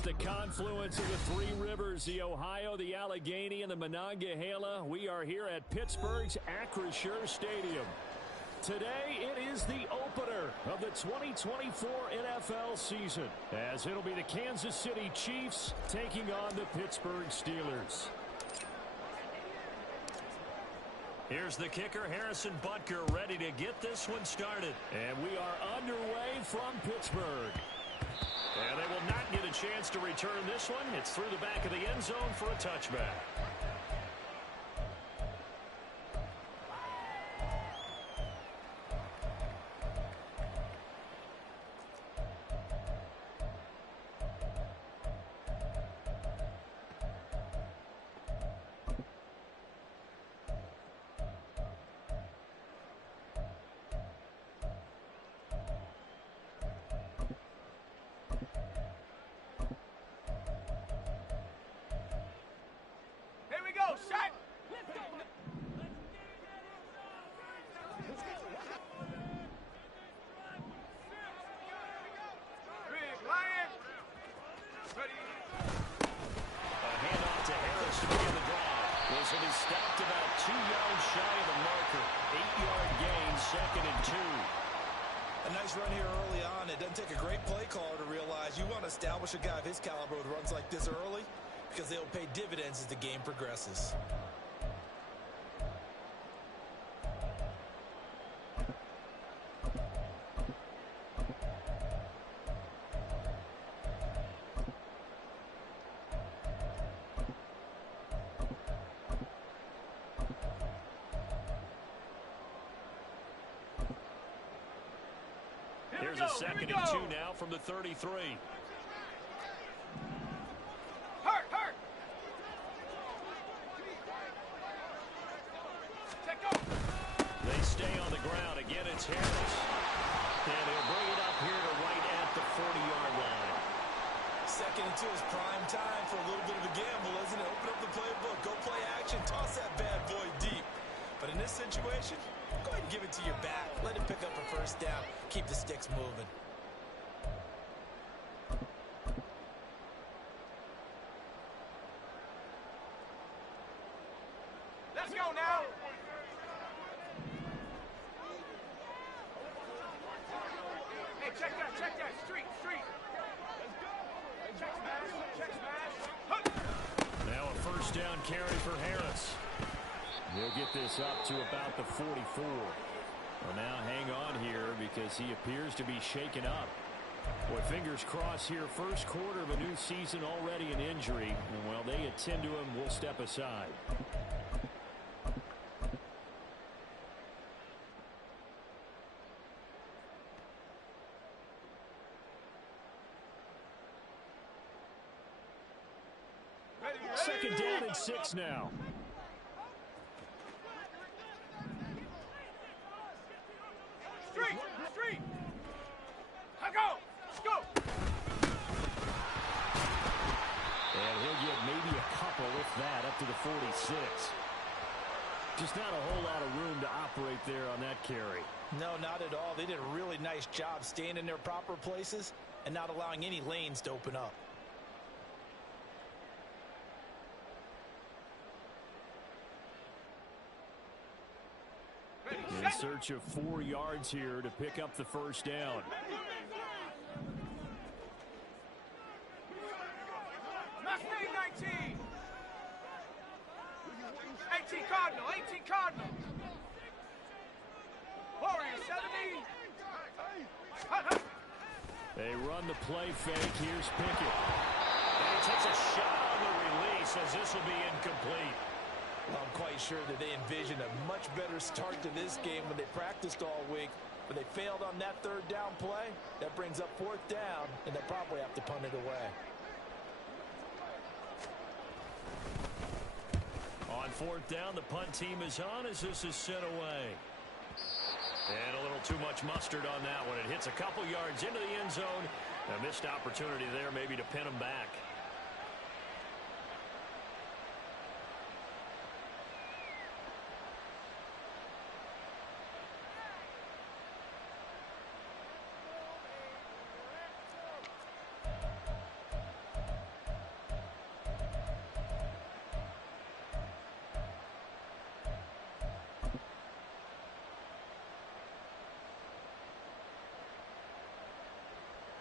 At the confluence of the three rivers, the Ohio, the Allegheny, and the Monongahela, we are here at Pittsburgh's Acrisure Stadium. Today, it is the opener of the 2024 NFL season, as it'll be the Kansas City Chiefs taking on the Pittsburgh Steelers. Here's the kicker, Harrison Butker, ready to get this one started. And we are underway from Pittsburgh. And they will not get a chance to return this one. It's through the back of the end zone for a touchback. Stopped about 2 yards shy of the marker. 8-yard gain, 2nd and 2. A nice run here early on. It doesn't take a great play caller to realize you want to establish a guy of his caliber with runs like this early because they'll pay dividends as the game progresses. Here's a 2nd and 2 now from the 33. Hurt! They stay on the ground. Again, it's Harris. And he'll bring it up here to right at the 40-yard line. 2nd and 2 is prime time for a little bit of a gamble, isn't it? Open up the playbook, go play action, toss that bad boy deep. But in this situation, go ahead and give it to your back. Let him pick up a first down. Keep the sticks moving. Let's go now. Hey, check that. Street. Check smash. Now a first down carry for Harris. He'll get this up to about the 44. Well, now hang on here because he appears to be shaken up. Boy, fingers crossed here. First quarter of a new season, already an injury. And while they attend to him, we'll step aside. Second down and 6 now. Street. Go. And he'll get maybe a couple, if that, up to the 46. Just not a whole lot of room to operate there on that carry. No, not at all. They did a really nice job staying in their proper places and not allowing any lanes to open up. In search of 4 yards here to pick up the first down. Must be 19. 18 Cardinal. Warriors 70. They run the play fake. Here's Pickett. And he takes a shot on the release as this will be incomplete. Well, I'm quite sure that they envisioned a much better start to this game when they practiced all week. But they failed on that 3rd down play. That brings up 4th down, and they'll probably have to punt it away. On 4th down, the punt team is on as this is sent away. And a little too much mustard on that one. It hits a couple yards into the end zone. A missed opportunity there maybe to pin them back.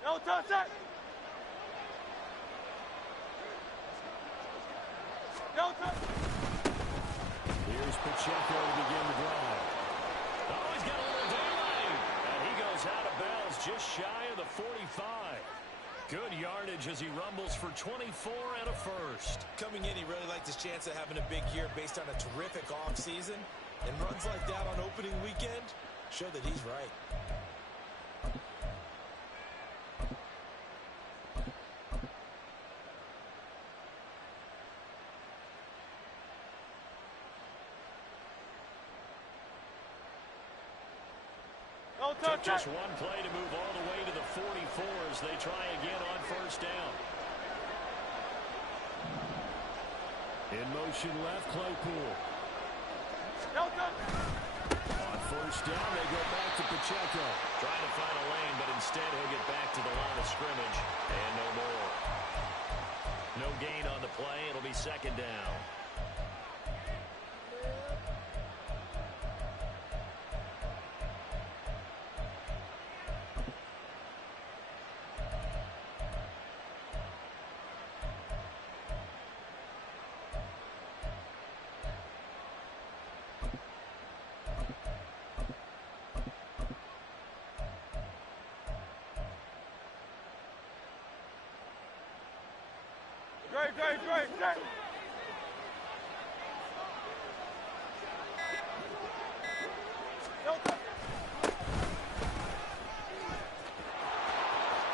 No touch it. No touch. Here's Pacheco to begin the drive. Oh, he's got a little daylight. And he goes out of bounds just shy of the 45. Good yardage as he rumbles for 24 and a first. Coming in, he really liked his chance of having a big year based on a terrific offseason. And runs like that on opening weekend show that he's right. Took just one play to move all the way to the 44 as they try again on first down. In motion left, Claypool. On first down, they go back to Pacheco. Trying to find a lane, but instead he'll get back to the line of scrimmage. And no more. No gain on the play. It'll be second down. Great.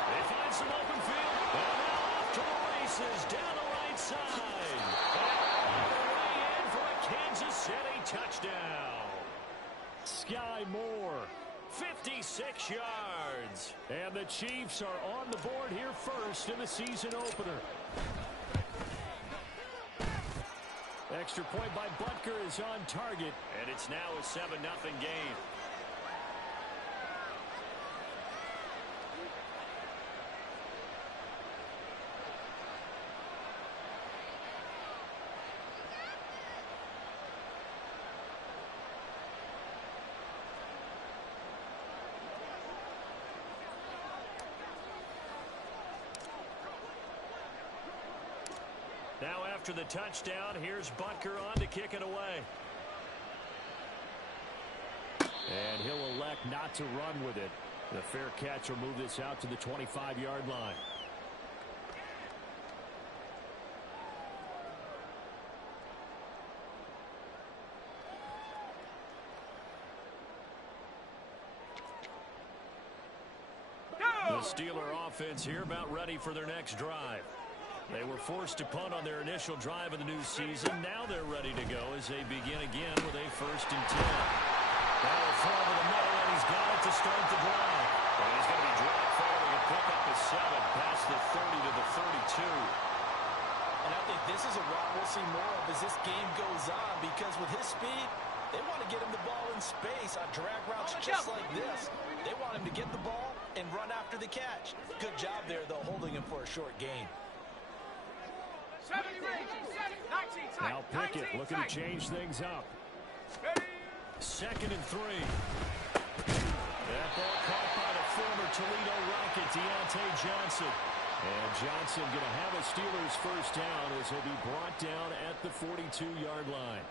They find some open field. And now off to the races down the right side. And all the way in for a Kansas City touchdown. Sky Moore. 56 yards. And the Chiefs are on the board here first in the season opener. Extra point by Butker is on target. And it's now a 7-0 game. Now after the touchdown, here's Butker on to kick it away. And he'll elect not to run with it. The fair catch will move this out to the 25-yard line. The Steeler offense here about ready for their next drive. They were forced to punt on their initial drive of the new season. Now they're ready to go as they begin again with a 1st and 10. That'll throw over the middle, and he's got it to start the drive. And he's going to be dropped forward and pick up a 7 past the 30 to the 32. And I think this is a route we'll see more of as this game goes on, because with his speed, they want to get him the ball in space on drag routes just like this. They want him to get the ball and run after the catch. Good job there, though, holding him for a short gain. 70 range, 19 tight. Now Pickett looking to change things up. 2nd and 3. That ball caught by the former Toledo Rocket, Deontay Johnson. And Johnson going to have a Steelers first down as he'll be brought down at the 42-yard line.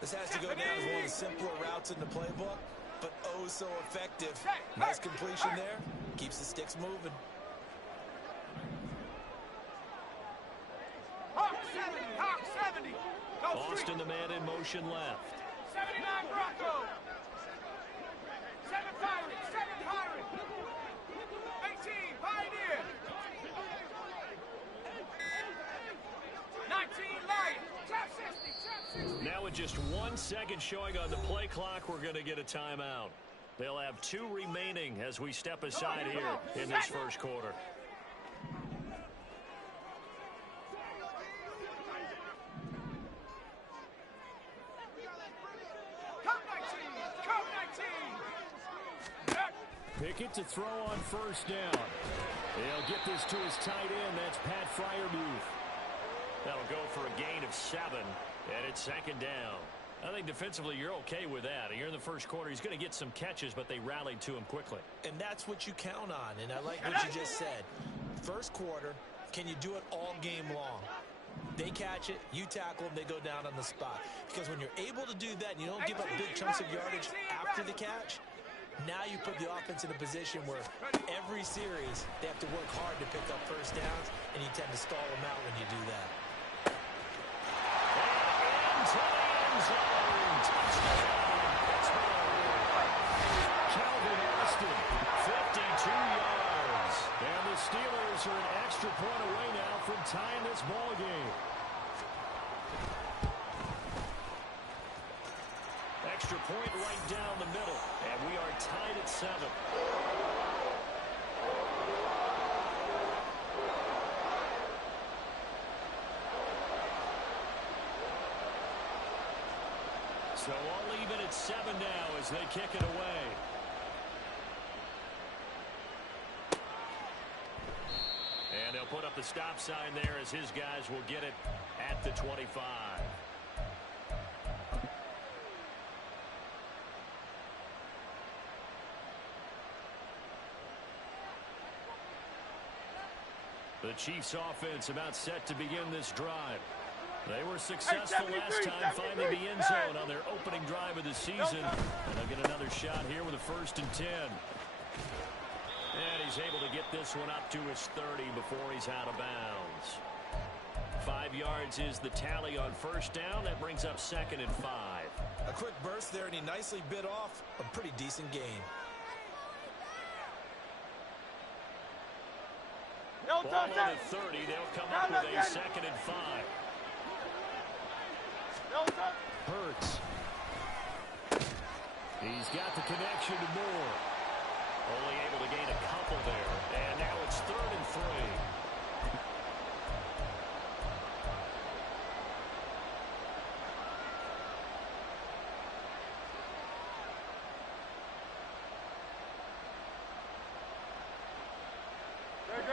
This has to go down as one of the simpler routes in the playbook, but oh so effective. Nice completion there. Keeps the sticks moving. Hawk 70. Austin, the man in motion left. 79 Bronco. 7 Pirates. 7 Pirates. 18 Pioneer. 19 Lion. Trap 60. Now with just 1 second showing on the play clock, we're going to get a timeout. They'll have 2 remaining as we step aside here in this first quarter. Pickett to throw on first down. He'll get this to his tight end. That's Pat Freiermuth. That'll go for a gain of 7, and it's 2nd down. I think defensively you're okay with that. Here in the first quarter, he's going to get some catches, but they rallied to him quickly. And that's what you count on, and I like what you just said. First quarter, can you do it all game long? They catch it, you tackle them, they go down on the spot. Because when you're able to do that and you don't give up big chunks of yardage after the catch, now you put the offense in a position where every series they have to work hard to pick up first downs, and you tend to stall them out when you do that. And into the end zone. Touchdown, Pittsburgh. Calvin Austin, 52 yards. And the Steelers are an extra point away now from tying this ball game. Extra point right down the middle, and we are tied at 7. So all even at 7 now as they kick it away. And they'll put up the stop sign there as his guys will get it at the 25. The Chiefs offense about set to begin this drive. They were successful last time finding the end zone on their opening drive of the season. And they'll get another shot here with a 1st and 10. And he's able to get this one up to his 30 before he's out of bounds. 5 yards is the tally on first down. That brings up 2nd and 5. A quick burst there, and he nicely bit off a pretty decent gain. Ball on the 30. They'll come up with a 2nd and 5. Hurts. He's got the connection to Moore. Only able to gain a couple there. And now it's 3rd and 3.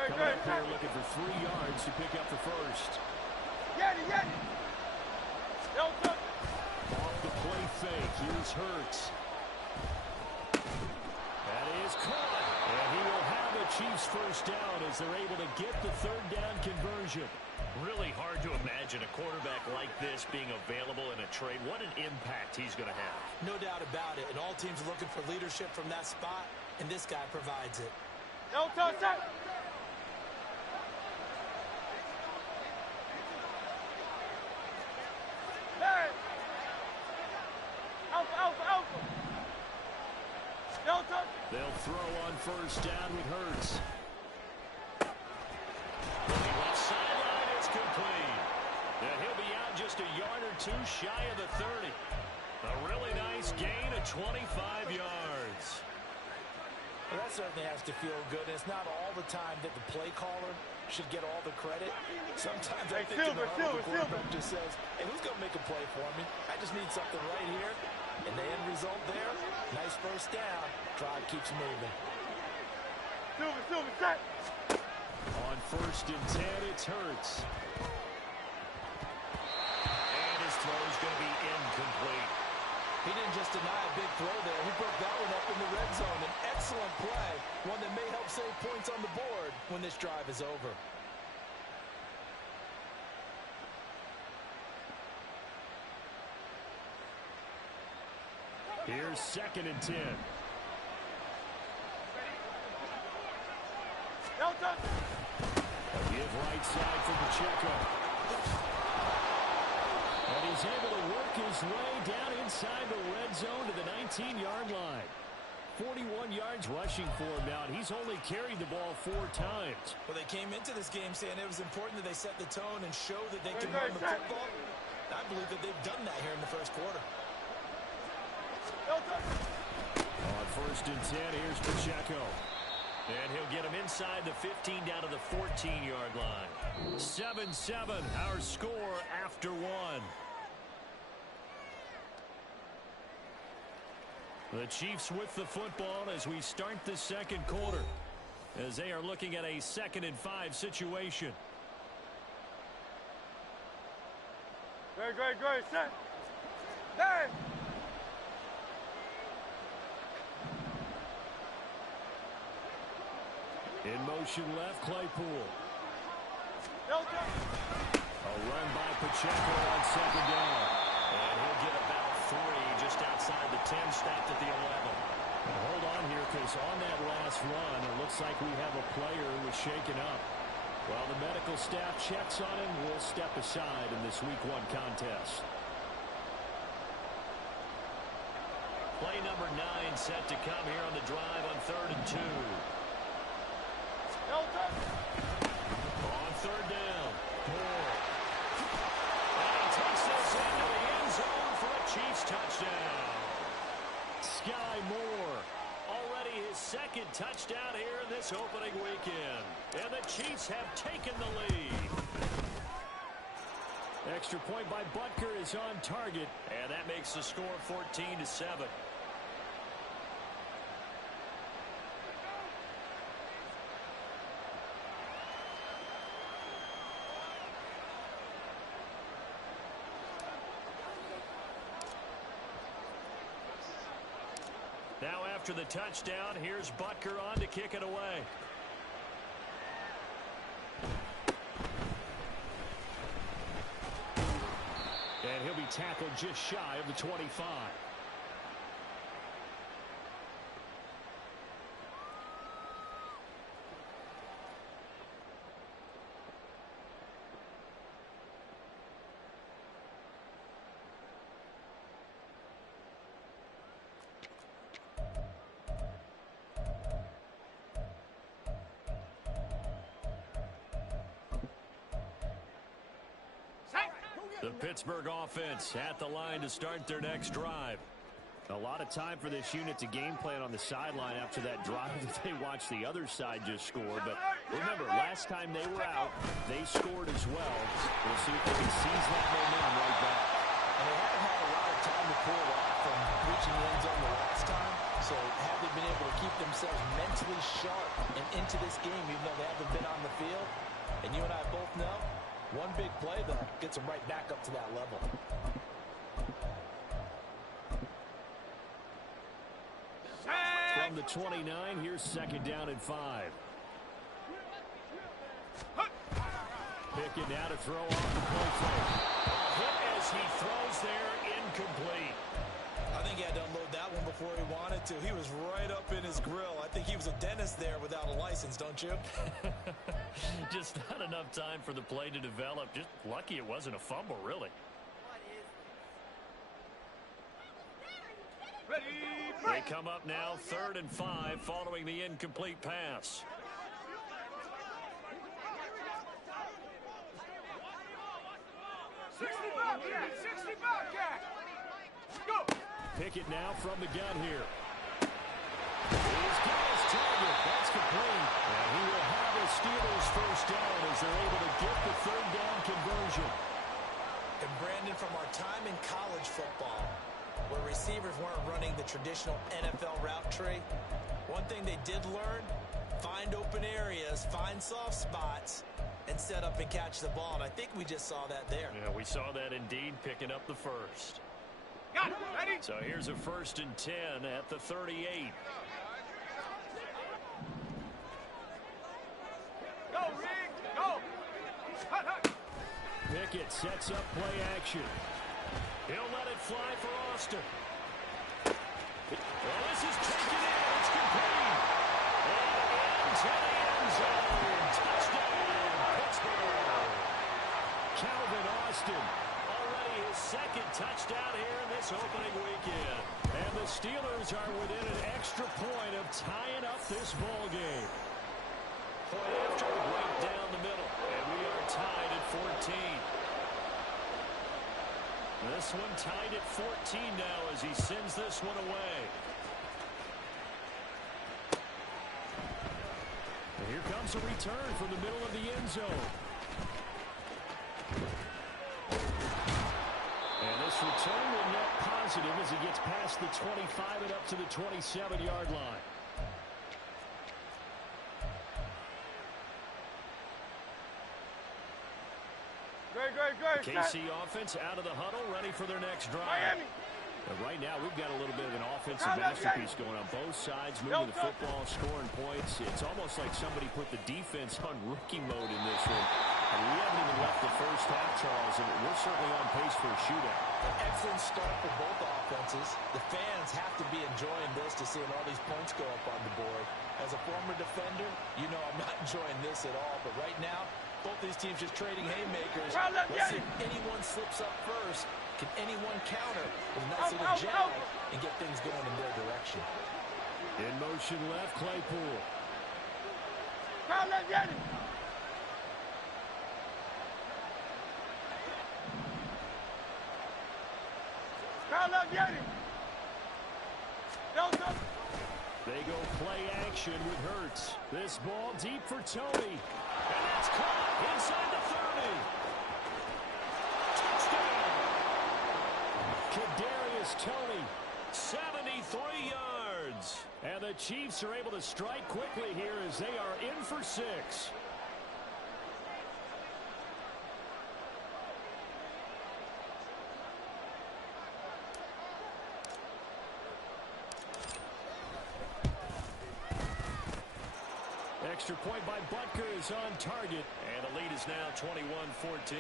Coming up here looking for 3 yards to pick up the first. Off the play fake. Here's Hurts. That is caught. And he will have the Chiefs first down as they're able to get the 3rd down conversion. Really hard to imagine a quarterback like this being available in a trade. What an impact he's going to have. No doubt about it. And all teams are looking for leadership from that spot, and this guy provides it. They'll throw on first down with Hurts. Left sideline, it's complete. And he'll be out just a yard or 2 shy of the 30. A really nice gain of 25 yards. Well, that certainly has to feel good. And it's not all the time that the play caller should get all the credit. Sometimes I think the quarterback just says, hey, who's going to make a play for me? I just need something right here. And the end result there, nice first down. Drive keeps moving. On 1st and 10, it's Hurts. And his throw is going to be incomplete. He didn't just deny a big throw there. He broke that one up in the red zone. An excellent play. One that may help save points on the board when this drive is over. Here's 2nd and 10. A give right side for Pacheco. And he's able to work his way down inside the red zone to the 19-yard line. 41 yards rushing for him now. He's only carried the ball 4 times. Well, they came into this game saying it was important that they set the tone and show that they can run the football. I believe that they've done that here in the first quarter. On 1st and 10, here's Pacheco. And he'll get him inside the 15 down to the 14-yard line. 7-7, our score after 1. The Chiefs with the football as we start the second quarter, as they are looking at a 2nd and 5 situation. Great, set. 10. In motion left, Claypool. Delta. A run by Pacheco on second down. And he'll get about 3 just outside the 10, stopped at the 11. Now hold on here, because on that last run, it looks like we have a player who was shaken up. While the medical staff checks on him, we'll step aside in this Week 1 contest. Play number 9 set to come here on the drive on 3rd and 2. Delta. On 3rd down. Moore. And he takes this into the end zone for a Chiefs touchdown. Sky Moore. Already his 2nd touchdown here in this opening weekend. And the Chiefs have taken the lead. Extra point by Butker is on target. And that makes the score 14-7. Now after the touchdown, here's Butker on to kick it away. And he'll be tackled just shy of the 25. The Pittsburgh offense at the line to start their next drive. A lot of time for this unit to game plan on the sideline after that drive that they watched the other side just score. But remember, last time they were out, they scored as well. We'll see if they can seize that momentum right back. And they haven't had a lot of time to pull it off from reaching the end zone the last time. So have they been able to keep themselves mentally sharp and into this game, even though they haven't been on the field? And you and I both know, one big play, though, gets them right back up to that level. From the 29, here's 2nd down and 5. Pickett now to throw off the play fake. Hit as he throws there, incomplete. I think he had to unload that one before he wanted to. He was right up in his grill. I think he was a dentist there without a license, don't you? Just not enough time for the play to develop. Just lucky it wasn't a fumble, really. They come up now 3rd and 5 following the incomplete pass. Go. Pickett now from the gun here. He's got his target. That's complete. And he will have a Steelers first down as they're able to get the 3rd down conversion. And Brandon, from our time in college football, where receivers weren't running the traditional NFL route tree, one thing they did learn, find open areas, find soft spots, and set up and catch the ball. And I think we just saw that there. Yeah, we saw that indeed, picking up the first. Got it. Ready? So here's a 1st and 10 at the 38. Go, Rick. Go. Hut, hut. Pickett sets up play action. He'll let it fly for Austin. Well, this is taken in. It's complete. And into the end zone. Touchdown, Pittsburgh. Calvin Austin. Already his 2nd touchdown here in this opening weekend. And the Steelers are within an extra point of tying up this ball game. Point after, right down the middle. And we are tied at 14. This one tied at 14 now as he sends this one away. And here comes a return from the middle of the end zone. And this return will net positive as he gets past the 25 and up to the 27-yard line. Great. KC offense out of the huddle, ready for their next drive. Miami. Right now, we've got a little bit of an offensive masterpiece going on. Both sides moving the football, scoring points. It's almost like somebody put the defense on rookie mode in this one. And we haven't even left the first half, Charles, and we're certainly on pace for a shootout. An excellent start for both offenses. The fans have to be enjoying this to seeing all these points go up on the board. As a former defender, you know I'm not enjoying this at all. But right now, both these teams just trading haymakers. Let's see if anyone slips up first. Can anyone counter with a nice little jab and get things going in their direction? In motion left, Claypool. They go play action with Hurts. This ball deep for Tony. And that's caught inside the 30. Touchdown. Kadarius Toney, 73 yards. And the Chiefs are able to strike quickly here as they are in for 6. Extra point by Butker is on target. And the lead is now 21-14.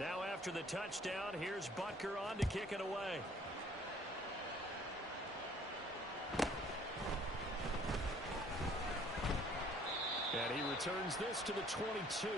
Now after the touchdown, here's Butker on to kick it away. And he returns this to the 22.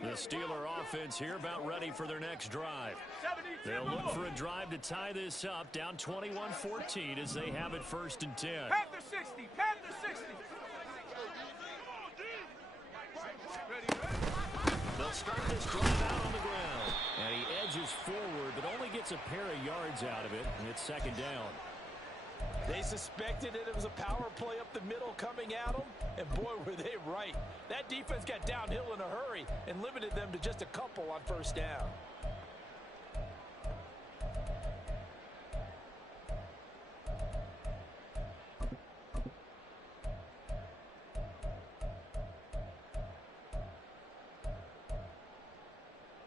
The Steeler offense here about ready for their next drive. They'll look for a drive to tie this up, down 21-14 as they have it 1st and 10. Panther 60, Panther 60. They'll start this drive out on the ground. And he edges forward, but only gets a pair of yards out of it, and it's 2nd down. They suspected it was a power play up the middle coming at them, and boy, were they right. That defense got downhill in a hurry and limited them to just a couple on 1st down.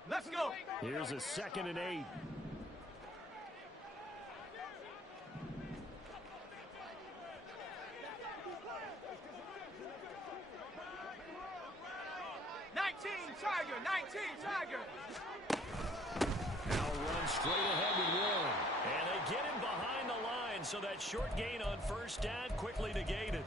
Let's go. Here's a 2nd and 8. Tiger, 19, Tiger. Now run straight ahead with Warren. And they get him behind the line, so that short gain on 1st down quickly negated.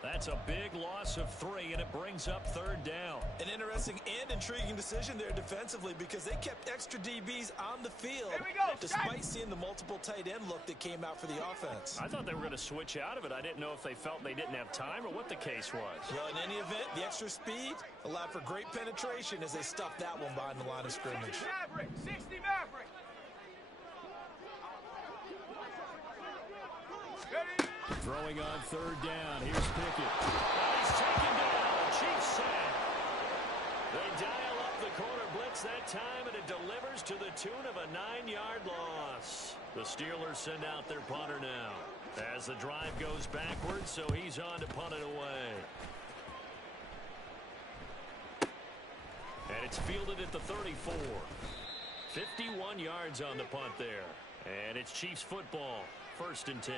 That's a big loss of 3, and it brings up 3rd down. An interesting and intriguing decision there defensively because they kept extra DBs on the field despite seeing the multiple tight end look that came out for the offense. I thought they were going to switch out of it. I didn't know if they felt they didn't have time or what the case was. Well, in any event, the extra speed allowed for great penetration as they stuffed that one behind the line of scrimmage. 60 Maverick, 60 Maverick. Throwing on 3rd down. Here's Pickett. And he's taken down. Chiefs sack. They dial up the corner blitz that time, and it delivers to the tune of a 9-yard loss. The Steelers send out their punter now as the drive goes backwards, so he's on to punt it away. And it's fielded at the 34. 51 yards on the punt there. And it's Chiefs football. 1st and 10.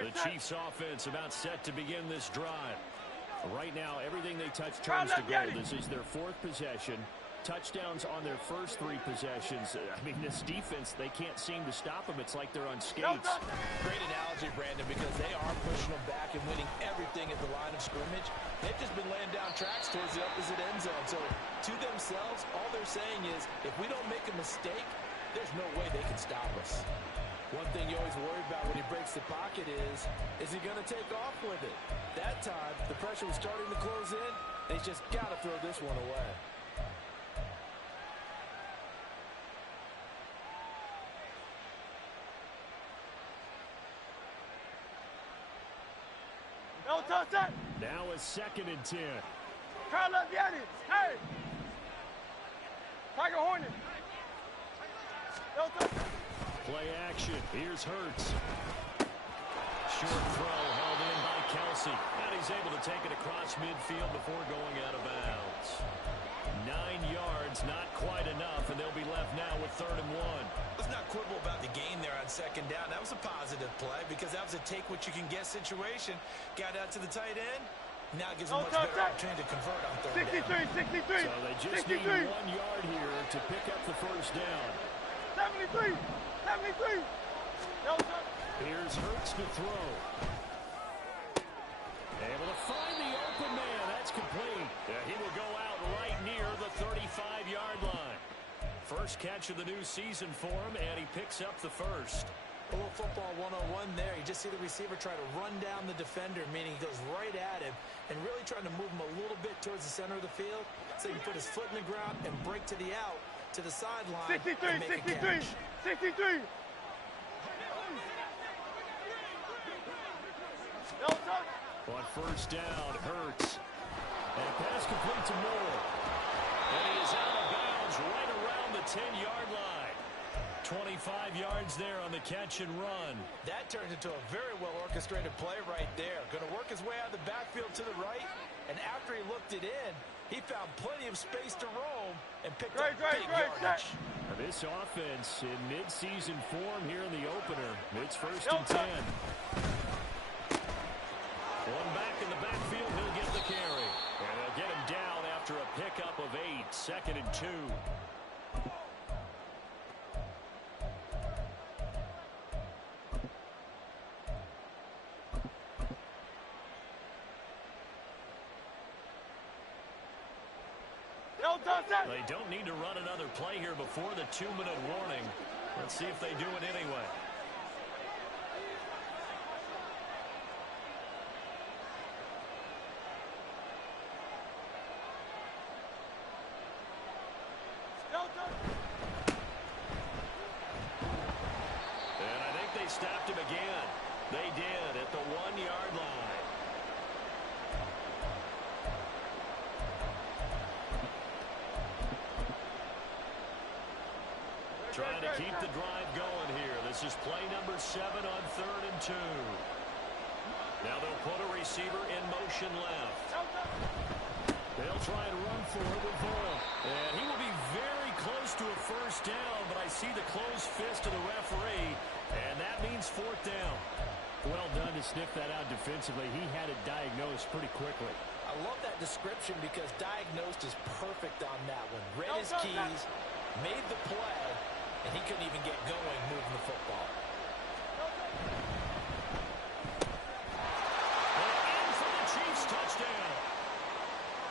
Great. The Chiefs offense about set to begin this drive. Right now, everything they touch turns to gold. This is their fourth possession. Touchdowns on their first three possessions. I mean, this defense, they can't seem to stop them. It's like they're on skates. Great analogy, Brandon, because they are pushing them back and winning everything at the line of scrimmage. They've just been laying down tracks towards the opposite end zone. So to themselves, all they're saying is, if we don't make a mistake, there's no way they can stop us. One thing you always worry about when he breaks the pocket is he going to take off with it? That time, the pressure was starting to close in, and he's just got to throw this one away. Don't touch that. Now a 2nd and 10. Carl up, get it. Hey. Tiger Hornet. Don't touch that. Play action. Here's Hurts. Short throw held in by Kelsey. And he's able to take it across midfield before going out of bounds. 9 yards, not quite enough, and they'll be left now with 3rd and 1. Let's not quibble about the gain there on 2nd down. That was a positive play because that was a take-what-you-can-get situation. Got out to the tight end. Now gives them a much better opportunity to convert on 3rd down. 63. So they just need 1 yard here to pick up the first down. 73. Don't touch. Here's Hurts to throw. Able to find the open man. That's complete. He will go out right near the 35-yard line. First catch of the new season for him, and he picks up the first. A little football 101 there. You just see the receiver try to run down the defender, meaning he goes right at him and really trying to move him a little bit towards the center of the field so he can put his foot in the ground and break to the out, to the sideline, and make a catch. 63. Don't touch. On first down, Hurts. And pass complete to Moore. And he is out of bounds right around the 10-yard line. 25 yards there on the catch and run. That turns into a very well-orchestrated play right there. Going to work his way out of the backfield to the right, and after he looked it in, he found plenty of space to roam and picked up big yardage. Now this offense in mid-season form here in the opener. It's 1st and 10. One back in the backfield, he'll get the carry. And they'll get him down after a pickup of 8, 2nd and 2. They don't need to run another play here before the 2-minute warning. Let's see if they do it anyway. And I think they stopped him again. They did at the 1-yard line. Trying to keep the drive going here. This is play number 7 on 3rd and 2. Now they'll put a receiver in motion left. They'll try and run for it with Vaughn. And he will be very close to a first down, but I see the closed fist of the referee, and that means 4th down. Well done to sniff that out defensively. He had it diagnosed pretty quickly. I love that description because diagnosed is perfect on that one. Read his keys, made the play, and he couldn't even get going moving the football. And in for the Chiefs touchdown.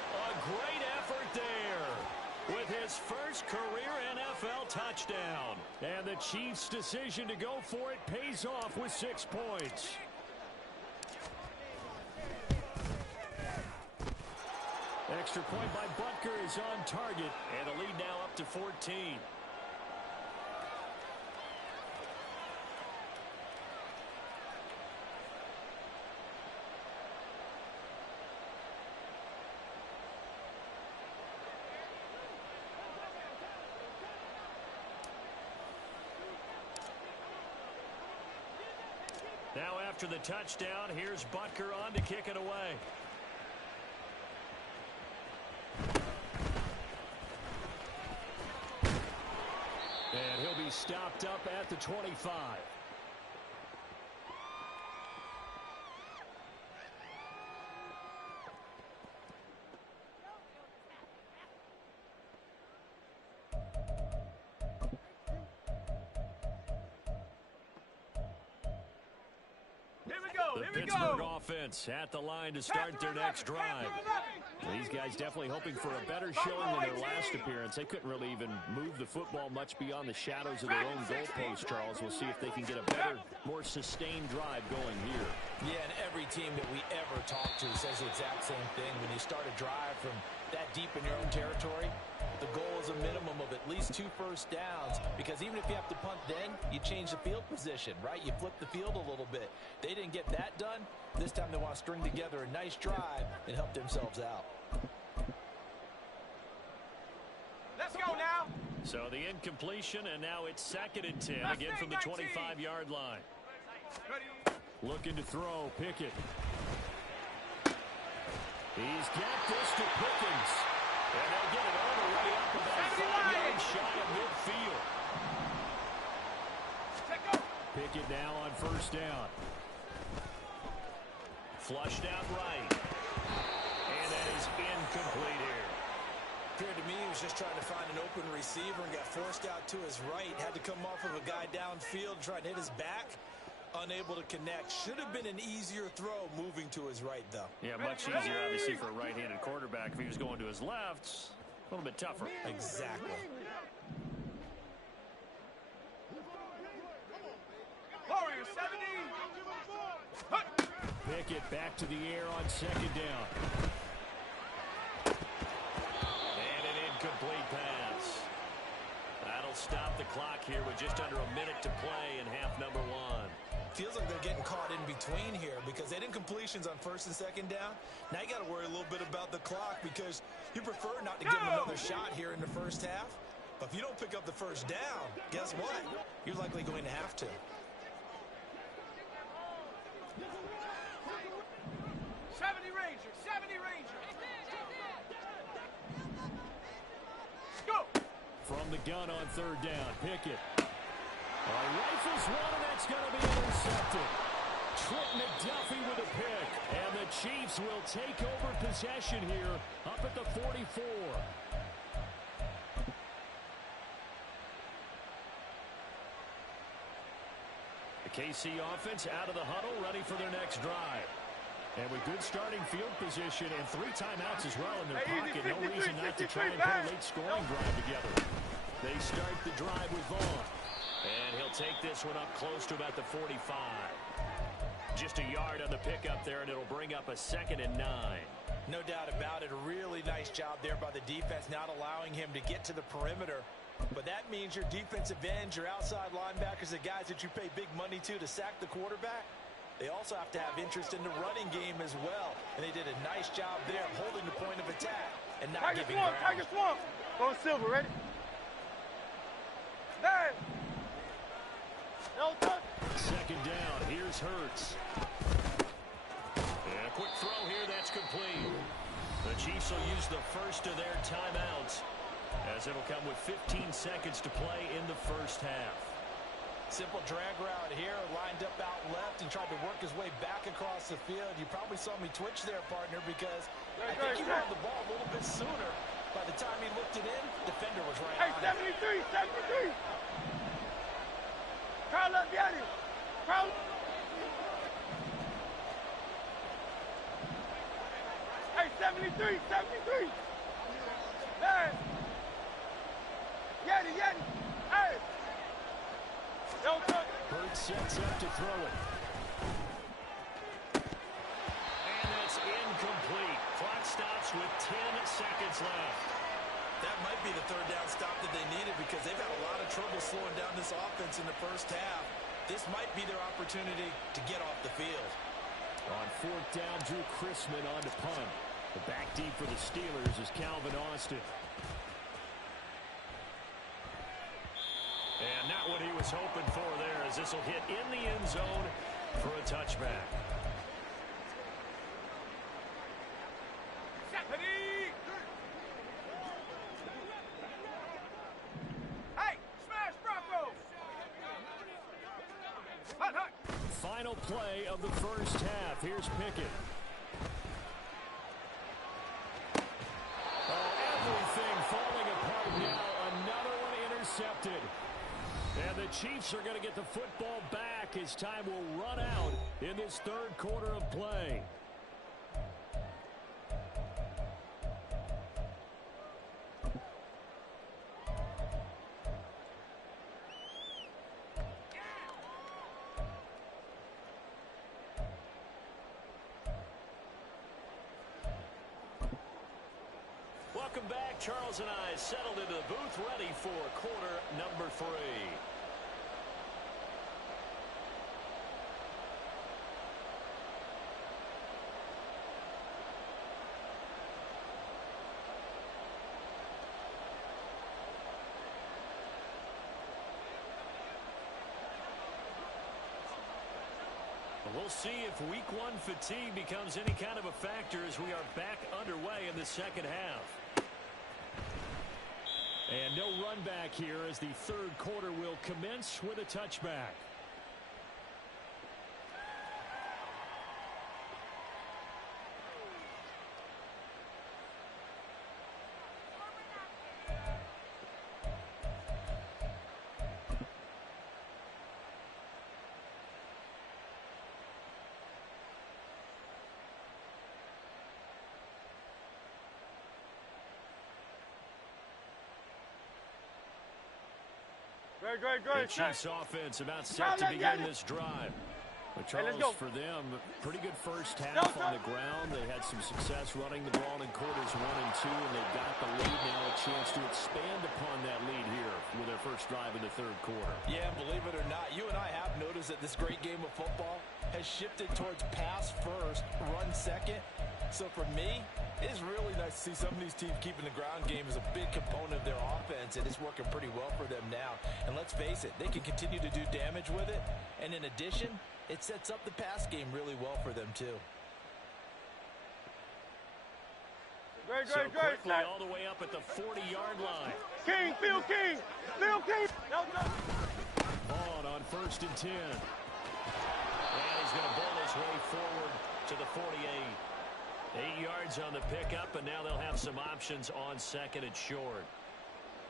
A great effort there with his first career NFL touchdown. And the Chiefs' decision to go for it pays off with 6 points. Extra point by Butker is on target, and the lead now up to 14. Now after the touchdown, here's Butker on to kick it away. And he'll be stopped up at the 25. The Pittsburgh offense at the line to start their next drive. These guys definitely hoping for a better showing than their last appearance. They couldn't really even move the football much beyond the shadows of their own goalpost, Charles. We'll see if they can get a better, more sustained drive going here. Yeah, and every team that we ever talk to says the exact same thing. When you start a drive from that deep in your own territory, the goal is a minimum of at least 2 first downs, because even if you have to punt then, you change the field position, right? You flip the field a little bit. They didn't get that done. This time they want to string together a nice drive and help themselves out. Let's go now. So the incompletion, and now it's 2nd and 10, again from the 25-yard line. Looking to throw, Pickett. He's got this to Pickens. And they'll get it all the way up about 5 yards shy of midfield. Pickett now on 1st down. Flushed out right. And that is incomplete here. Appeared to me he was just trying to find an open receiver and got forced out to his right. Had to come off of a guy downfield, trying to hit his back. Unable to connect. Should have been an easier throw moving to his right, though. Yeah, much easier, obviously, for a right-handed quarterback. If he was going to his left, a little bit tougher. Exactly. Warrior 70. Pickett back to the air on 2nd down. And an incomplete pass. That'll stop the clock here with just under a minute to play in half number 1. Feels like they're getting caught in between here because they had incompletions on 1st and 2nd down. Now you got to worry a little bit about the clock because you prefer not to give them another shot here in the 1st half. But if you don't pick up the 1st down, guess what? You're likely going to have to. Ranger, 70 Ranger. Go. From the gun on 3rd down, Pickett. Rifles one, and that's going to be intercepted. Trent McDuffie with a pick, and the Chiefs will take over possession here up at the 44. The KC offense out of the huddle, ready for their next drive. And with good starting field position and 3 timeouts as well in their pocket, no reason not to try and put a late scoring drive together. They start the drive with Vaughn. And he'll take this one up close to about the 45. Just a yard on the pickup there, and it'll bring up a 2nd and 9. No doubt about it. A really nice job there by the defense, not allowing him to get to the perimeter. But that means your defensive ends, your outside linebackers, the guys that you pay big money to sack the quarterback, they also have to have interest in the running game as well. And they did a nice job there of holding the point of attack and not giving ground. Tiger Swamp. Go Silver, ready? There. No touch. 2nd down. Here's Hurts. And a quick throw here. That's complete. The Chiefs will use the first of their timeouts as it'll come with 15 seconds to play in the 1st half. Simple drag route here, lined up out left and tried to work his way back across the field. You probably saw me twitch there, partner, because I think he wanted the ball a little bit sooner. By the time he looked it in, defender was right on it. 73. Carl up, get it. Carl. Hey, 73. Hey. Get it. Hey. Hurts sets up to throw it. And that's incomplete. Clock stops with 10 seconds left. That might be the 3rd down stop that they needed because they've had a lot of trouble slowing down this offense in the 1st half. This might be their opportunity to get off the field. On 4th down, Drew Chrisman on to punt. The back deep for the Steelers is Calvin Austin. And not what he was hoping for there, as this will hit in the end zone for a touchback. Hey, smash Bronco! Final play of the 1st half. Here's Pickett. Oh, everything falling apart now. Another one intercepted. And the Chiefs are going to get the football back as time will run out in this third quarter of play. Welcome back. Charles and I settled into the booth ready for quarter number 3. We'll see if week 1 fatigue becomes any kind of a factor as we are back underway in the second half. And no run back here as the third quarter will commence with a touchback. The Chiefs offense about set to begin this drive. But Charles, for them, pretty good first half on the ground. They had some success running the ball in quarters 1 and 2, and they've got the lead now, a chance to expand upon that lead here with their first drive in the third quarter. Yeah, believe it or not, you and I have noticed that this great game of football has shifted towards pass first, run second. So for me, it's really nice to see some of these teams keeping the ground game as a big component of their offense, and it's working pretty well for them now. And let's face it, they can continue to do damage with it. And in addition, it sets up the pass game really well for them, too. Quickly all the way up at the 40-yard line. King, Phil King, Phil King. No. On first and 10. And he's going to bowl his way forward to the 48. 8 yards on the pickup, and now they'll have some options on second and short.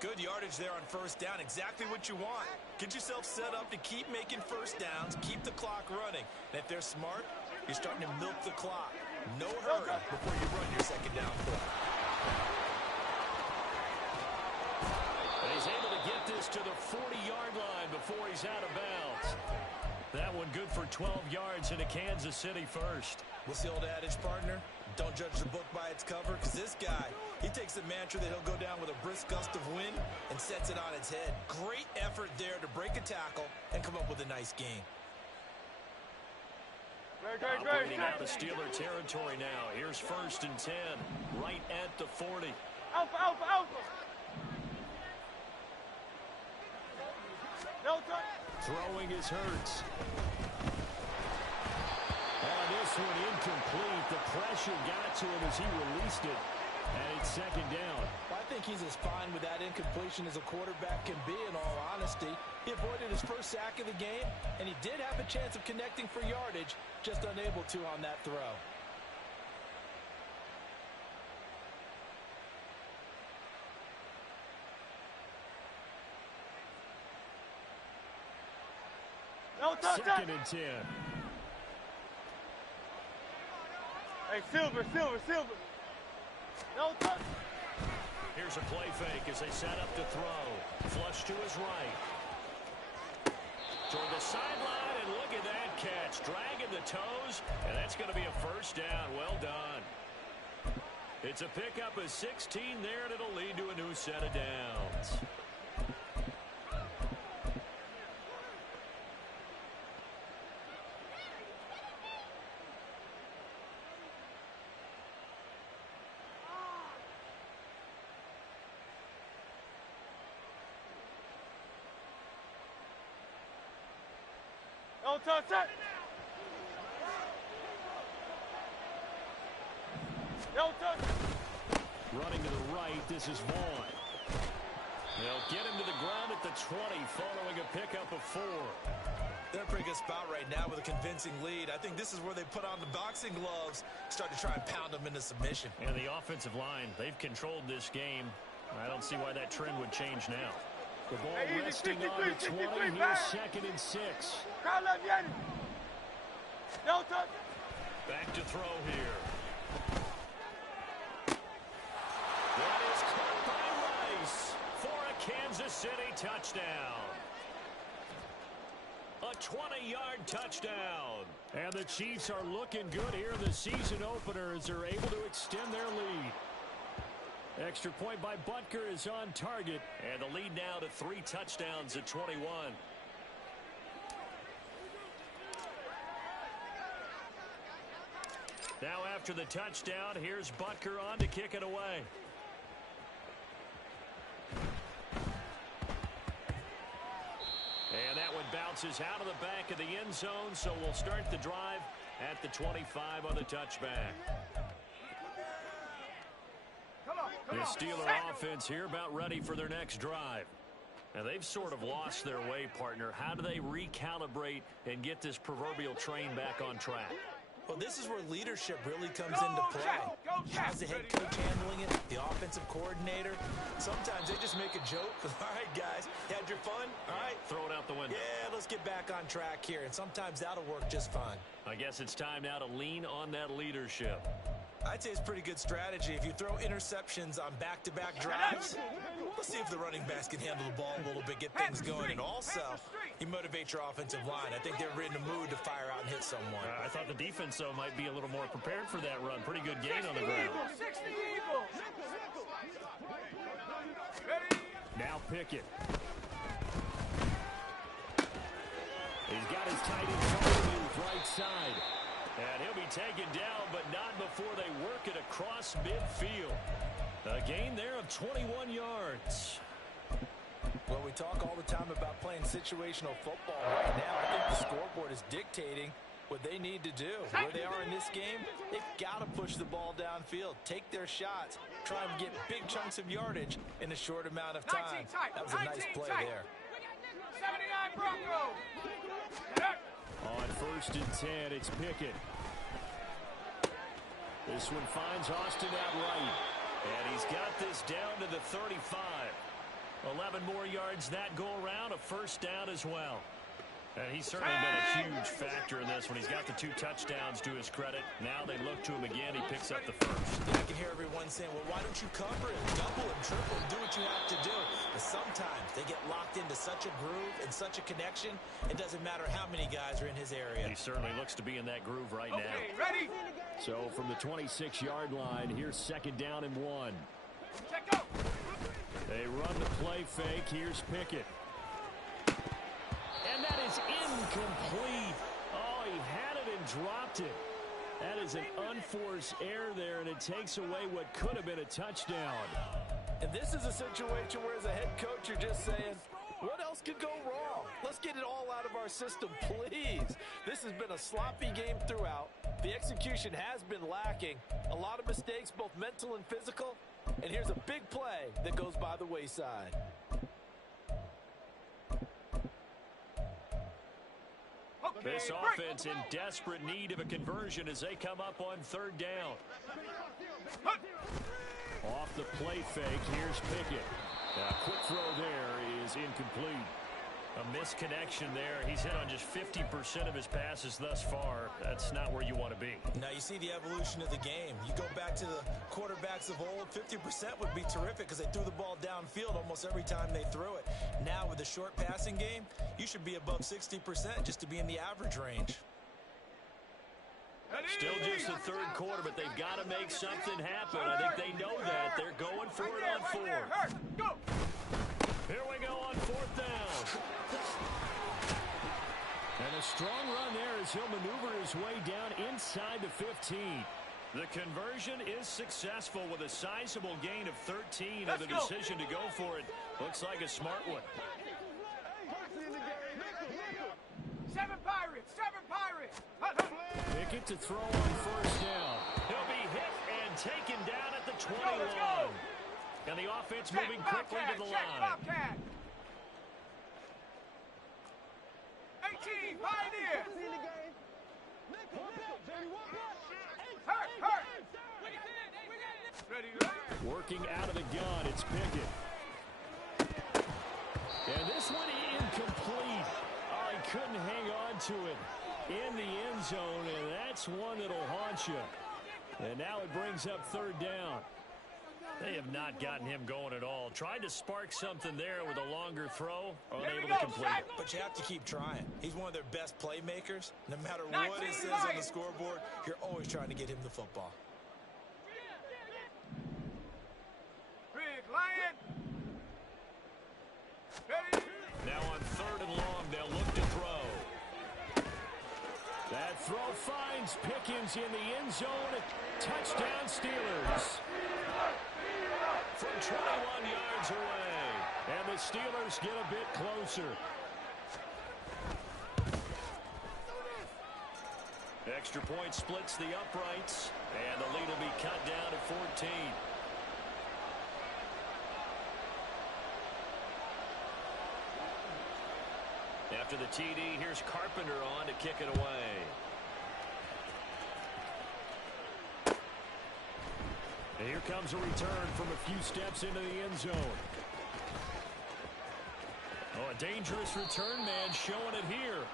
Good yardage there on first down. Exactly what you want. Get yourself set up to keep making first downs, keep the clock running. And if they're smart, you're starting to milk the clock. No hurry before you run your second down play. And he's able to get this to the 40-yard line before he's out of bounds. That one good for 12 yards into Kansas City first. What's the old adage, partner? Don't judge the book by its cover, because this guy, he takes the mantra that he'll go down with a brisk gust of wind and sets it on its head. Great effort there to break a tackle and come up with a nice gain. Operating out of Steeler territory now. Here's first and 10, right at the 40. Alpha. No touch. Throwing is Hurts. This one incomplete. The pressure got to him as he released it. And it's second down. Well, I think he's as fine with that incompletion as a quarterback can be, in all honesty. He avoided his first sack of the game, and he did have a chance of connecting for yardage, just unable to on that throw. No touch. Second and 10. Hey, Silver. No touch. Here's a play fake as they set up to throw. Flush to his right. Toward the sideline, and look at that catch. Dragging the toes, and that's going to be a first down. Well done. It's a pickup of 16 there, and it'll lead to a new set of downs. No touch. No touch. Running to the right, this is Vaughn. They'll get him to the ground at the 20 following a pickup of 4. They're in a pretty good spot right now with a convincing lead. I think this is where they put on the boxing gloves, start to try and pound them into submission. And the offensive line, they've controlled this game. I don't see why that trend would change now. The ball resting on the 20. Here's 2nd and 6. Back to throw here. That is caught by Rice for a Kansas City touchdown. A 20-yard touchdown. And the Chiefs are looking good here in the season opener as they're able to extend their lead. Extra point by Butker is on target. And the lead now to 3 touchdowns at 21. Now after the touchdown, here's Butker on to kick it away. And that one bounces out of the back of the end zone, so we'll start the drive at the 25 on the touchback. The Steeler offense here about ready for their next drive. Now, they've sort of lost their way, partner. How do they recalibrate and get this proverbial train back on track? Well, this is where leadership really comes into play. How's the head coach handling it? The offensive coordinator? Sometimes they just make a joke. All right, guys, you had your fun? All right. Throw it out the window. Yeah, let's get back on track here. And sometimes that'll work just fine. I guess it's time now to lean on that leadership. I'd say it's pretty good strategy. If you throw interceptions on back-to-back drives, let's see if the running backs can handle the ball a little bit, get things going. And also, you motivate your offensive line. I think they're in the mood to fire out and hit someone. I thought the defense, though, might be a little more prepared for that run. Pretty good gain on the ground. Now Pickett. He's got his tight end move right side. And he'll be taken down, but not before they work it across midfield. A gain there of 21 yards. Well, we talk all the time about playing situational football right now. I think the scoreboard is dictating what they need to do. Where they are in this game, they've got to push the ball downfield, take their shots, try and get big chunks of yardage in a short amount of time. That was a nice play there. 79 Broncos. On 1st and 10, it's Pickett. This one finds Austin out right. And he's got this down to the 35. 11 more yards that go around, a first down as well. And he's certainly been a huge factor in this when he's got the 2 touchdowns to his credit. Now they look to him again. He picks up the first. I can hear everyone saying, well, why don't you cover him, double him, triple him, do what you have to do. But sometimes they get locked into such a groove and such a connection, it doesn't matter how many guys are in his area. He certainly looks to be in that groove right now. Ready? So from the 26-yard line, here's 2nd down and 1. Check go. They run the play fake. Here's Pickett. And that is incomplete. Oh, he had it and dropped it. That is an unforced error there, and it takes away what could have been a touchdown. And this is a situation where as a head coach, you're just saying, what else could go wrong? Let's get it all out of our system, please. This has been a sloppy game throughout. The execution has been lacking. A lot of mistakes, both mental and physical. And here's a big play that goes by the wayside. This offense in desperate need of a conversion as they come up on 3rd down. Off the play fake, here's Pickett. A quick throw there is incomplete. A misconnection there. He's hit on just 50% of his passes thus far. That's not where you want to be. Now you see the evolution of the game. You go back to the quarterbacks of old, 50% would be terrific because they threw the ball downfield almost every time they threw it. Now with the short passing game, you should be above 60% just to be in the average range. Still just the 3rd quarter, but they've got to make something happen. I think they know that. They're going for it on 4th. Here we go on 4th down. And a strong run there as he'll maneuver his way down inside the 15. The conversion is successful with a sizable gain of 13, and the decision to go for it looks like a smart one. 7 Pirates! 7 Pirates! Pickett to throw on 1st down. He'll be hit and taken down at the 20 line. And the offense moving quickly to the line. 18, Pioneer! Hurt! Ready. Working out of the gun, it's Pickett. And this one incomplete. Oh, he couldn't hang on to it in the end zone, and that's one that'll haunt you. And now it brings up third down. They have not gotten him going at all. Tried to spark something there with a longer throw, unable to complete it. But you have to keep trying. He's one of their best playmakers. No matter what it says on the scoreboard, you're always trying to get him the football. Big Lion. Ready. Now on third and long, they'll look to throw. That throw finds Pickens in the end zone. Touchdown Steelers. From 21 yards away. And the Steelers get a bit closer. Extra point splits the uprights. And the lead will be cut down to 14. After the TD, here's Carpenter on to kick it away. And here comes a return from a few steps into the end zone. Oh, a dangerous return man showing it here.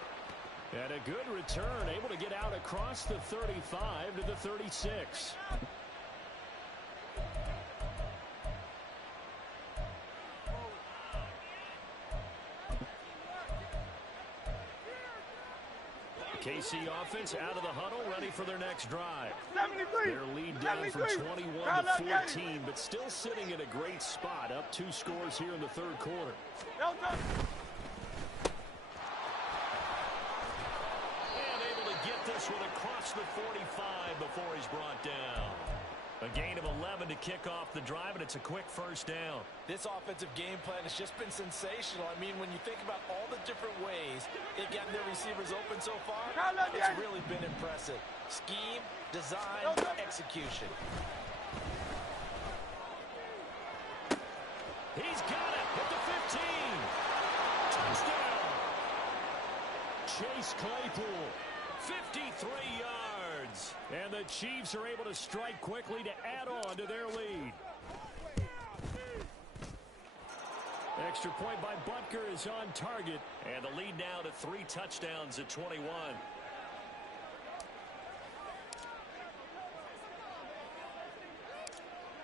And a good return, able to get out across the 35 to the 36. KC offense out of the huddle, ready for their next drive. 73. Their lead down from 21 to 14, but still sitting in a great spot, up 2 scores here in the third quarter. And able to get this one across the 45 before he's brought down. A gain of 11 to kick off the drive, and it's a quick first down. This offensive game plan has just been sensational. I mean, when you think about all the different ways they've gotten their receivers open so far, it's really been impressive. Scheme, design, execution. He's got it at the 15. Touchdown. Chase Claypool. 53 yards. And the Chiefs are able to strike quickly to add on to their lead. Extra point by Butker is on target. And the lead now to 3 touchdowns at 21.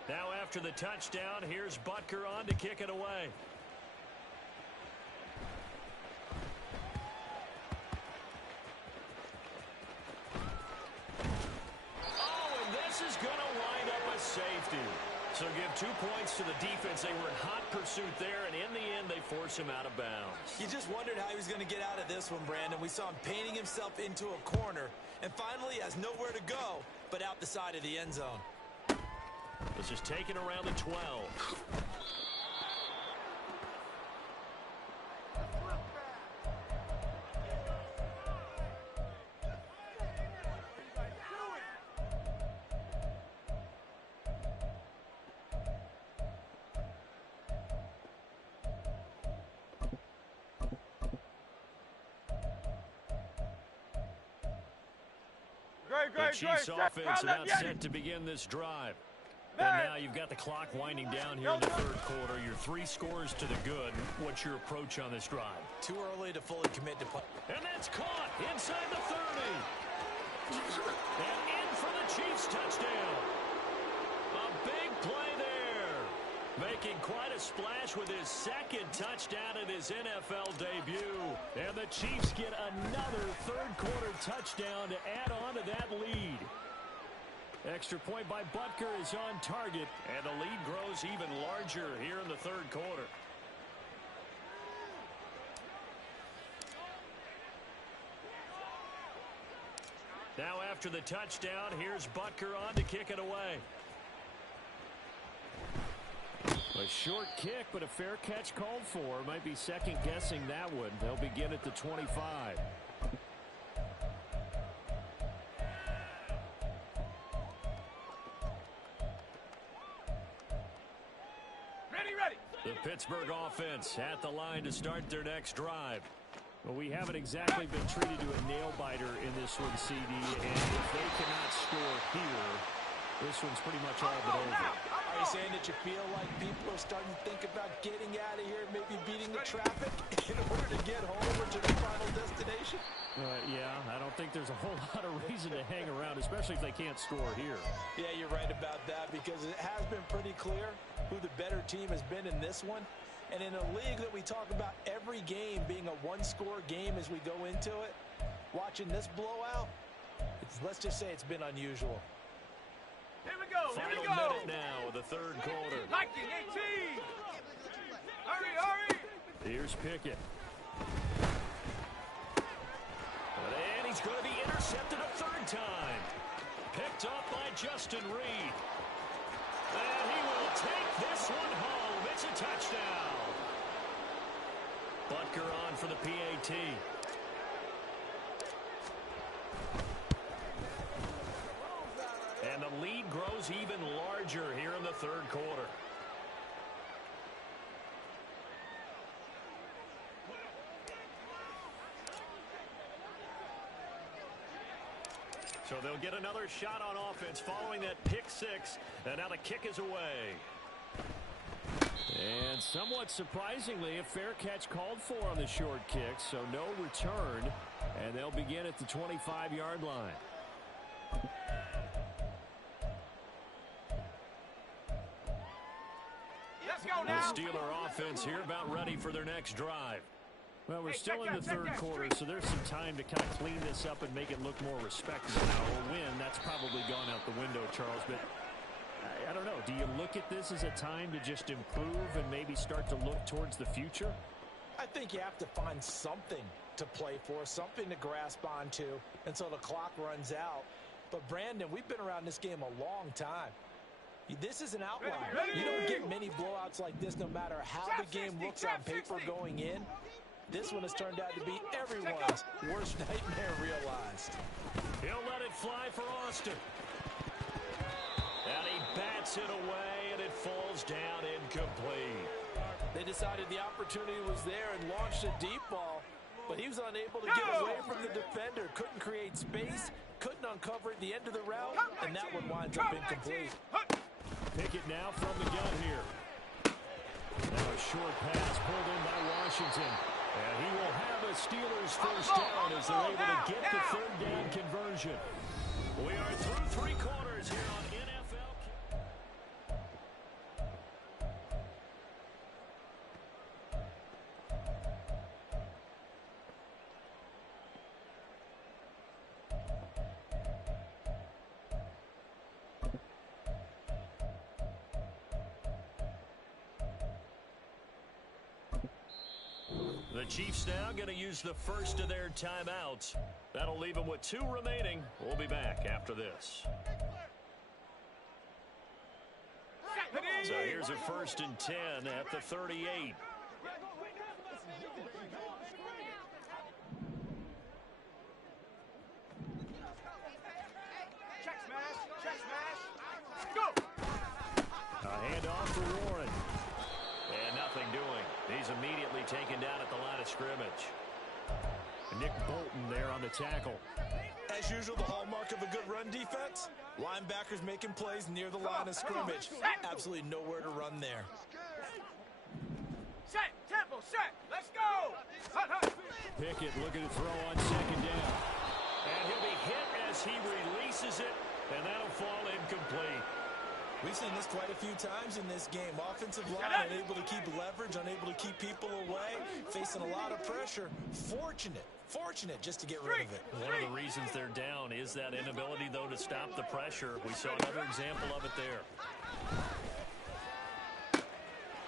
Now after the touchdown, here's Butker on to kick it away. Is going to wind up a safety. So give 2 points to the defense. They were in hot pursuit there, and in the end, they force him out of bounds. You just wondered how he was going to get out of this one, Brandon. We saw him painting himself into a corner, and finally has nowhere to go but out the side of the end zone. This is taken around the 12. The Chiefs offense about set to begin this drive. And now you've got the clock winding down here in the third quarter. Your 3 scores to the good. What's your approach on this drive? Too early to fully commit to play. And that's caught inside the 30. And in for the Chiefs touchdown. A big play there. Making quite a splash with his second touchdown in his NFL debut. And the Chiefs get another third quarter touchdown to add on to that lead. Extra point by Butker is on target. And the lead grows even larger here in the third quarter. Now after the touchdown, here's Butker on to kick it away. A short kick, but a fair catch called for. Might be second-guessing that one. They'll begin at the 25. Ready. The Pittsburgh offense at the line to start their next drive. Well, we haven't exactly been treated to a nail-biter in this one, CD, and if they cannot score here, this one's pretty much all but over. Are you saying that you feel like people are starting to think about getting out of here, maybe beating the traffic in order to get home or to their final destination? Yeah, I don't think there's a whole lot of reason to hang around, especially if they can't score here. Yeah, you're right about that because it has been pretty clear who the better team has been in this one. And in a league that we talk about every game being a one-score game as we go into it, watching this blowout, let's just say it's been unusual. Here we go. Final Here we go. minute now of the third quarter. Liking 18. Hurry, hurry. Here's Pickett. And he's going to be intercepted a third time. Picked up by Justin Reed. And he will take this one home. It's a touchdown. Butker on for the PAT. And the lead grows even larger here in the third quarter. So they'll get another shot on offense following that pick six. And now the kick is away. And somewhat surprisingly, a fair catch called for on the short kick, so no return. And they'll begin at the 25-yard line. Let's go The now. Steeler offense here about ready for their next drive. Well, we're Hey, still in the check third that quarter, streak. so there's some time to kind of clean this up and make it look more respectable. Now, a win, that's probably gone out the window, Charles, but I don't know. Do you look at this as a time to just improve and maybe start to look towards the future? I think you have to find something to play for, something to grasp onto until the clock runs out. But, Brandon, we've been around this game a long time. This is an outlier. You don't get many blowouts like this no matter how the game looks on paper going in. This one has turned out to be everyone's worst nightmare realized. He'll let it fly for Austin. And he bats it away, and it falls down incomplete. They decided the opportunity was there and launched a deep ball, but he was unable to get away from the defender. Couldn't create space, couldn't uncover at the end of the route, and that one winds up incomplete. Pickett now from the gun here. Now a short pass pulled in by Washington. And he will have a Steelers first down as they're able to get the third down conversion. We are through three quarters here on NFL. The Chiefs now going to use the first of their timeouts. That'll leave them with 2 remaining. We'll be back after this. So here's a 1st and 10 at the 38. Check smash. Go. A handoff for Warren. And nothing doing. He's immediately taken down at the line of scrimmage. Nick Bolton there on the tackle. As usual, the hallmark of a good run defense, linebackers making plays near the line of scrimmage. Absolutely nowhere to run there. Set. Tempo. Set. Let's go. Hut. Pickett looking to throw on second down. And he'll be hit as he releases it, and that'll fall incomplete. We've seen this quite a few times in this game. Offensive line unable to keep leverage, unable to keep people away, facing a lot of pressure. Fortunate just to get rid of it. One of the reasons they're down is that inability, though, to stop the pressure. We saw another example of it there.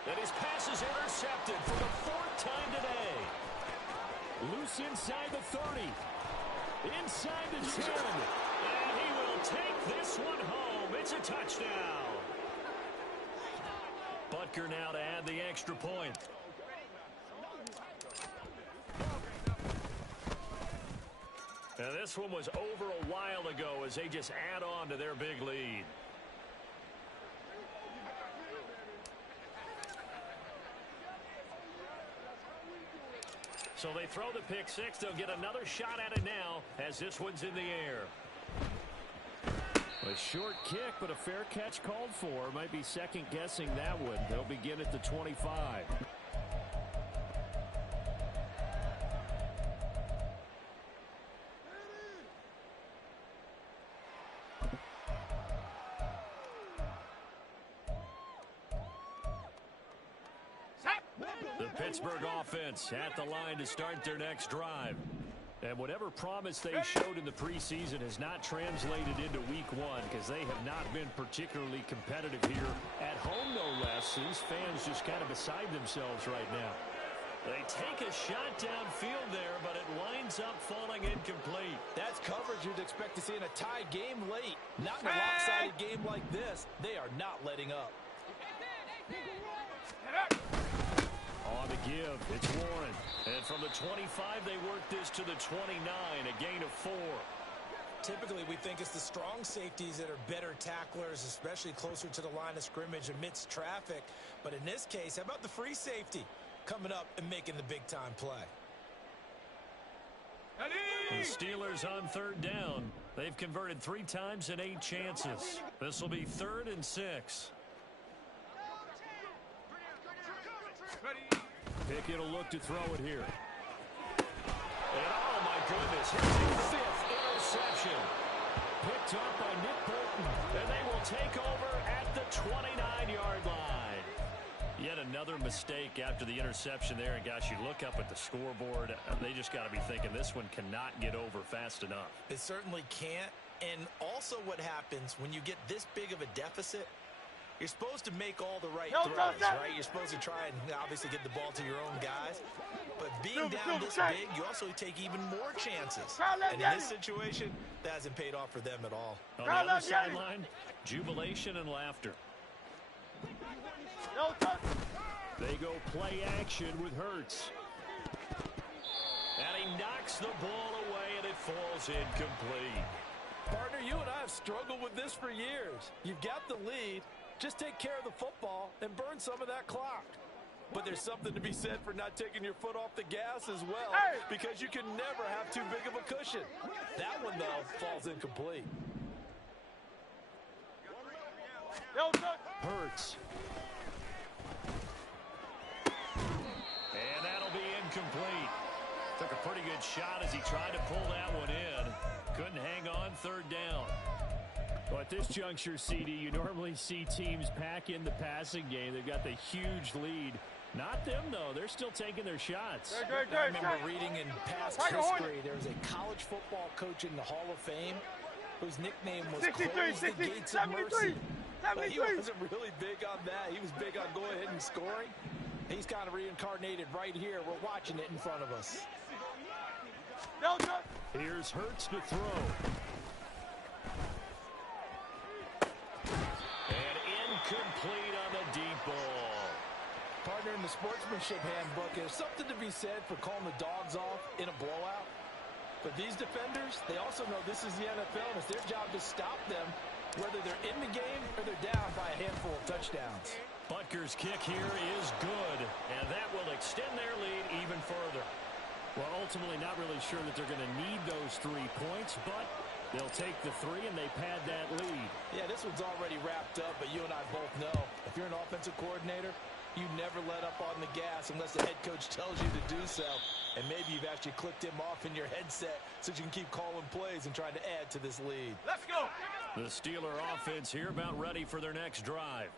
And his pass is intercepted for the 4th time today. Loose inside the 30. Inside the 10. And he will take this one home. It's a touchdown. Butker now to add the extra point. And this one was over a while ago as they just add on to their big lead. So they throw the pick six. They'll get another shot at it now as this one's in the air. A short kick, but a fair catch called for. Might be second-guessing that one. They'll begin at the 25. The Pittsburgh offense at the line to start their next drive. And whatever promise they showed in the preseason has not translated into week one because they have not been particularly competitive here at home, no less. These fans just kind of beside themselves right now. They take a shot downfield there, but it winds up falling incomplete. That's coverage you'd expect to see in a tie game late. Not in a lopsided game like this. They are not letting up. On the give, it's Warren. And from the 25, they work this to the 29, a gain of 4. Typically, we think it's the strong safeties that are better tacklers, especially closer to the line of scrimmage amidst traffic. But in this case, how about the free safety coming up and making the big-time play? The Steelers on third down. They've converted 3 times in 8 chances. This will be 3rd and 6. Pickett will look to throw it here. And oh my goodness, here's a 5th interception. Picked up by Nick Bolton. And they will take over at the 29-yard line. Yet another mistake after the interception there. And gosh, you look up at the scoreboard, they just got to be thinking this one cannot get over fast enough. It certainly can't. And also what happens when you get this big of a deficit, you're supposed to make all the right throws, right? You're supposed to try and obviously get the ball to your own guys. But being down this big, you also take even more chances. And in this situation, that hasn't paid off for them at all. On the other sideline, jubilation and laughter. They go play action with Hurts. And he knocks the ball away, and it falls incomplete. Partner, you and I have struggled with this for years. You've got the lead. Just take care of the football and burn some of that clock. But there's something to be said for not taking your foot off the gas as well, because you can never have too big of a cushion. That one, though, falls incomplete. Hurts. And that'll be incomplete. Took a pretty good shot as he tried to pull that one in. Couldn't hang on, 3rd down. Well, at this juncture, CD, you normally see teams pack in the passing game. They've got the huge lead. Not them, though. They're still taking their shots. I remember reading in past history, there was a college football coach in the Hall of Fame whose nickname was Close the Gates of Mercy. But he wasn't really big on that. He was big on going ahead and scoring. He's kind of reincarnated right here. We're watching it in front of us. Here's Hurts to throw. And incomplete on the deep ball. Partner, in the sportsmanship handbook, there's something to be said for calling the dogs off in a blowout. But these defenders, they also know this is the NFL, and it's their job to stop them, whether they're in the game or they're down by a handful of touchdowns. Butker's kick here is good, and that will extend their lead even further. Well, ultimately not really sure that they're going to need those 3 points, but they'll take the 3 and they pad that lead. Yeah, this one's already wrapped up, but you and I both know if you're an offensive coordinator, you never let up on the gas unless the head coach tells you to do so. And maybe you've actually clicked him off in your headset so you can keep calling plays and trying to add to this lead. Let's go. The Steeler offense here about ready for their next drive.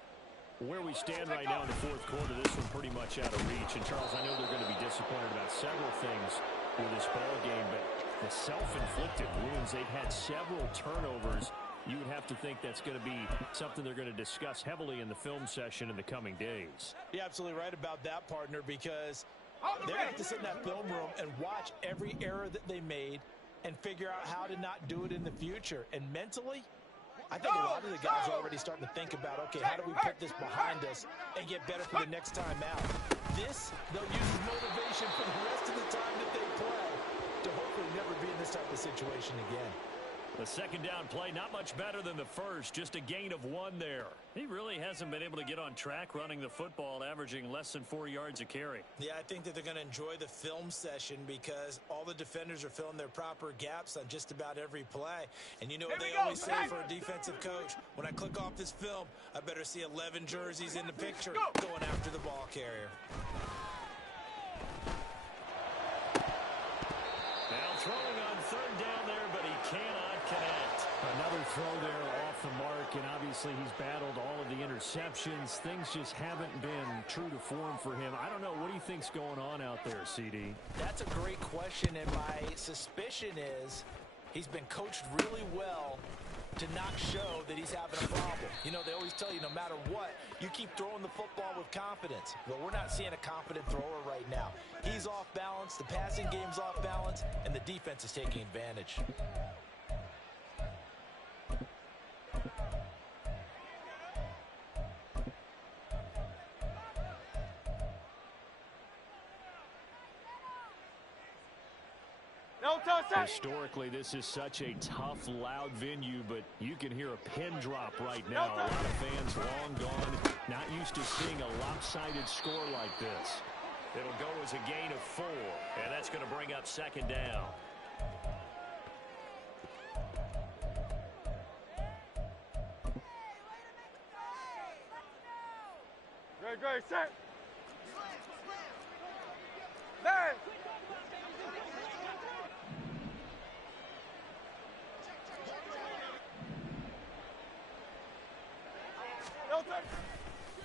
Where we stand right now in the 4th quarter, this one pretty much out of reach. And, Charles, I know they're going to be disappointed about several things with this ball game, but the self-inflicted wounds, they've had several turnovers. You would have to think that's going to be something they're going to discuss heavily in the film session in the coming days. You're absolutely right about that, partner, because they're going to have to sit in that film room and watch every error that they made and figure out how to not do it in the future. And mentally, I think a lot of the guys are already starting to think about, okay, how do we put this behind us and get better for the next time out? This, they'll use as motivation for the rest of the time that they play to hopefully never be in this type of situation again. The second down play, not much better than the first, just a gain of 1 there. He really hasn't been able to get on track running the football, averaging less than 4 yards a carry. Yeah, I think that they're going to enjoy the film session because all the defenders are filling their proper gaps on just about every play. And you know what they always say for a defensive coach? When I click off this film, I better see 11 jerseys in the picture going after the ball carrier. Now throwing on third down there, but he cannot connect. Another throw there off the mark, and obviously he's battled all of the interceptions. Things just haven't been true to form for him. I don't know. What do you think's going on out there, CD? That's a great question, and my suspicion is he's been coached really well to not show that he's having a problem. You know, they always tell you no matter what, you keep throwing the football with confidence. Well, we're not seeing a confident thrower right now. He's off balance, the passing game's off balance, and the defense is taking advantage. Historically, this is such a tough, loud venue, but you can hear a pin drop right now. A lot of fans long gone, not used to seeing a lopsided score like this. It'll go as a gain of 4, and that's going to bring up second down. Great, set. Man.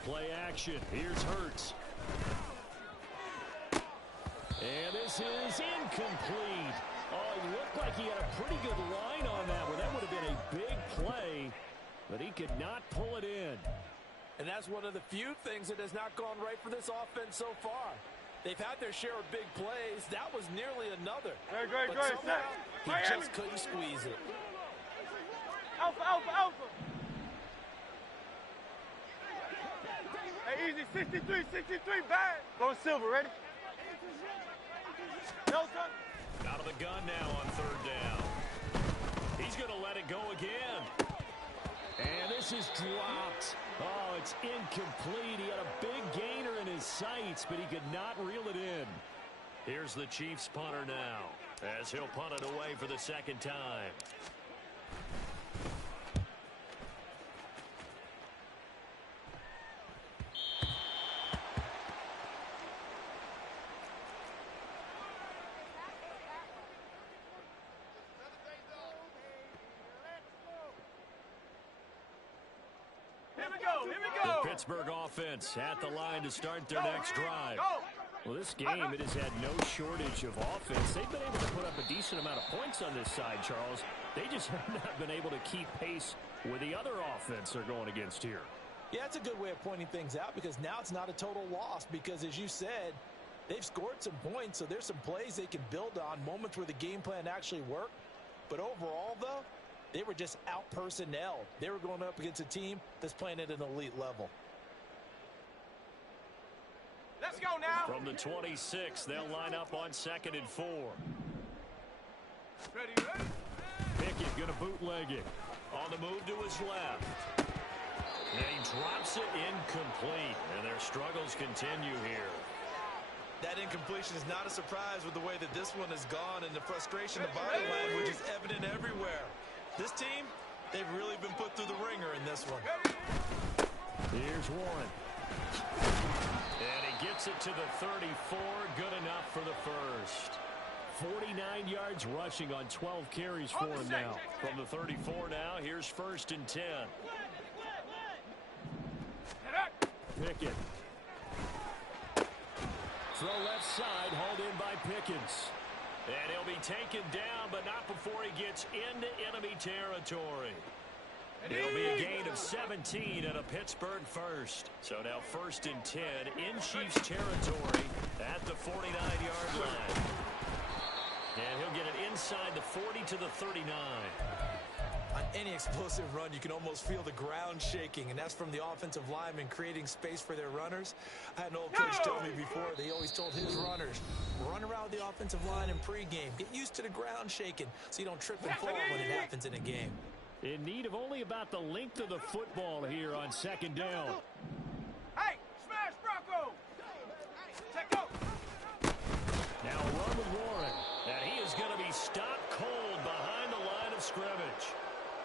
Play action. Here's Hurts. And this is incomplete. Oh, it looked like he had a pretty good line on that one. That would have been a big play, but he could not pull it in. And that's one of the few things that has not gone right for this offense so far. They've had their share of big plays. That was nearly another. Great. Somehow, he just couldn't squeeze it. Alpha. Hey, easy. 63, bad. Going silver, ready? Nelson. Out of the gun now on third down. He's going to let it go again. And this is dropped. Oh, it's incomplete. He had a big gainer in his sights, but he could not reel it in. Here's the Chiefs punter now, as he'll punt it away for the second time. The Pittsburgh offense at the line to start their next drive. Well, this game, it has had no shortage of offense. They've been able to put up a decent amount of points on this side, Charles. They just have not been able to keep pace with the other offense they're going against here. Yeah, it's a good way of pointing things out because now it's not a total loss because, as you said, they've scored some points, so there's some plays they can build on, moments where the game plan actually worked. But overall, though, they were just out-personnelled. They were going up against a team that's playing at an elite level. Let's go now. From the 26, they'll line up on 2nd and 4. Ready. Pickett going to bootleg it. On the move to his left. And he drops it incomplete. And their struggles continue here. That incompletion is not a surprise with the way that this one has gone and the frustration, the body language is evident everywhere. This team, they've really been put through the ringer in this one. Here's one. And he gets it to the 34. Good enough for the first. 49 yards rushing on 12 carries for him now. From the 34 now, here's 1st and 10. Pickett. Throw left side, hauled in by Pickens. And he'll be taken down, but not before he gets into enemy territory. It'll be a gain of 17 and a Pittsburgh first. So now 1st and 10 in Chiefs territory at the 49-yard line. And he'll get it inside the 40 to the 39. I On any explosive run, you can almost feel the ground shaking, and that's from the offensive linemen creating space for their runners. I had an old coach tell me before, they always told his runners, run around with the offensive line in pregame. Get used to the ground shaking so you don't trip and fall when it happens in a game. In need of only about the length of the football here on second down. Hey, smash Bronco! Take go! Now a run with Warren. And he is going to be stopped cold behind the line of scrimmage.